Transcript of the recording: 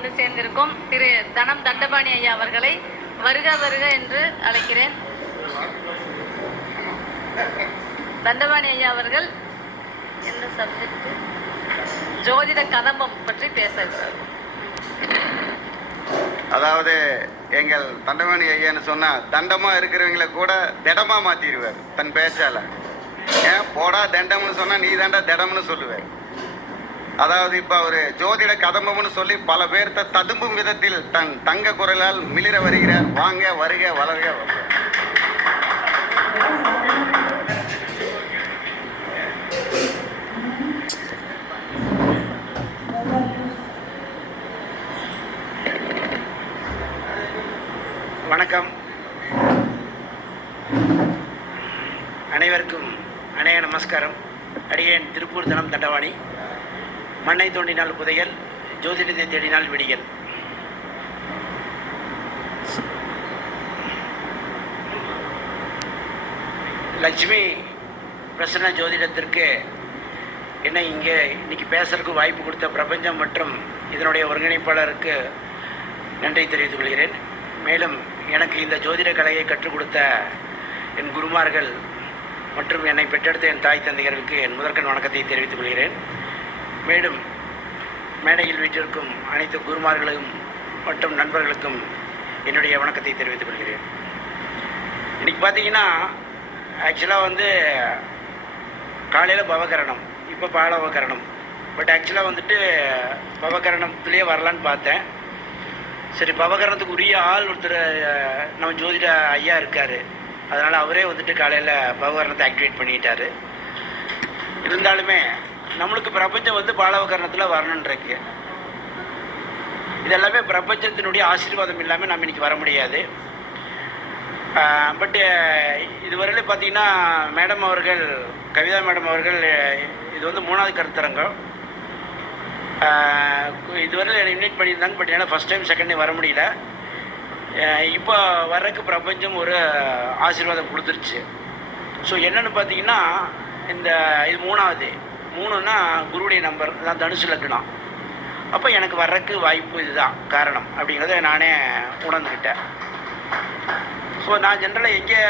வந்து சேர்ந்திருக்கும் திரு தனம் தண்டபாணி ஐயா அவர்களை வருக வருக என்று அழைக்கிறேன். தண்டபாணி ஐயா அவர்கள் என்ன சப்ஜெக்ட்? ஜோதிட கதம்பம் பற்றி பேச இருக்கிறார். அதாவது எங்கள் தண்டபாணி ஐயான்னு சொன்னா தண்டமா இருக்கிறவங்கள கூட திடமா மாத்திடுவார் தன் பேச்சால. ஏன் போடா தண்டம்னு சொன்னா நீ தாண்டா திடம்னு சொல்லுவார். அதாவது இப்ப அவரு ஜோதிட கதம்பம்னு சொல்லி பல பேர்த்த ததும்பும் விதத்தில் தன் தங்க குரலால் மிளிர வருகிறார். வாங்க வருக வளர்க வருக. வணக்கம். அனைவருக்கும் அநேக நமஸ்காரம். அடியேன் திருப்பூர் தனம் தண்டபாணி. மண்ணை தோண்டினால் புதையல், ஜோதிடத்தை தேடினால் விடியல். லட்சுமி பிரசன்ன ஜோதிடத்திற்கு என்னை இங்கே இன்னைக்கு பேசுறதுக்கு வாய்ப்பு கொடுத்த பிரபஞ்சம் மற்றும் இதனுடைய ஒருங்கிணைப்பாளருக்கு நன்றி தெரிவித்துக் கொள்கிறேன். மேலும் எனக்கு இந்த ஜோதிட கலையை கற்றுக் கொடுத்த என் குருமார்கள் மற்றும் என்னை பெற்றெடுத்த என் தாய் தந்தையர்களுக்கு என் முதற்கண் வணக்கத்தை தெரிவித்துக் கொள்கிறேன். மேலும் மேடையில் வீட்டிற்கும் அனைத்து குருமார்களுக்கும் மற்றும் நண்பர்களுக்கும் என்னுடைய வணக்கத்தை தெரிவித்துக் கொள்கிறேன். இன்றைக்கி பார்த்தீங்கன்னா ஆக்சுவலாக வந்து காலையில் பவகரணம், இப்போ பாலவகரணம். பட் ஆக்சுவலாக வந்துட்டு பவகரணத்துலேயே வரலான்னு பார்த்தேன். சரி, பவகரணத்துக்கு உரிய ஆள் ஒருத்தர் நம்ம ஜோதிட ஐயா இருக்கார். அதனால் அவரே வந்துட்டு காலையில் பவகரணத்தை ஆக்டிவேட் பண்ணிக்கிட்டாரு. இருந்தாலுமே நம்மளுக்கு பிரபஞ்சம் வந்து பாலவகரணத்தில் வரணுன்றிருக்கு. இது எல்லாமே பிரபஞ்சத்தினுடைய ஆசீர்வாதம் இல்லாமல் நம்ம இன்றைக்கி வர முடியாது. பட்டு இதுவரையிலே பார்த்தீங்கன்னா மேடம் அவர்கள், கவிதா மேடம் அவர்கள், இது வந்து 3வது கருத்தரங்கம். இதுவரையில் என்னை இன்வைட் பண்ணியிருந்தாங்க. பட் ஏன்னா ஃபஸ்ட் டைம் செகண்ட் டைம் வர முடியல. இப்போ வர்றதுக்கு பிரபஞ்சம் ஒரு ஆசீர்வாதம் கொடுத்துருச்சு. ஸோ என்னென்னு பார்த்தீங்கன்னா இது 3னா குருவுடைய நம்பர் தான், தனுசு லக்னம். அப்போ எனக்கு வர்றதுக்கு வாய்ப்பு இதுதான் காரணம் அப்படிங்கிறத நானே உணர்ந்துக்கிட்டேன். ஸோ நான் ஜென்ரலாக எங்கே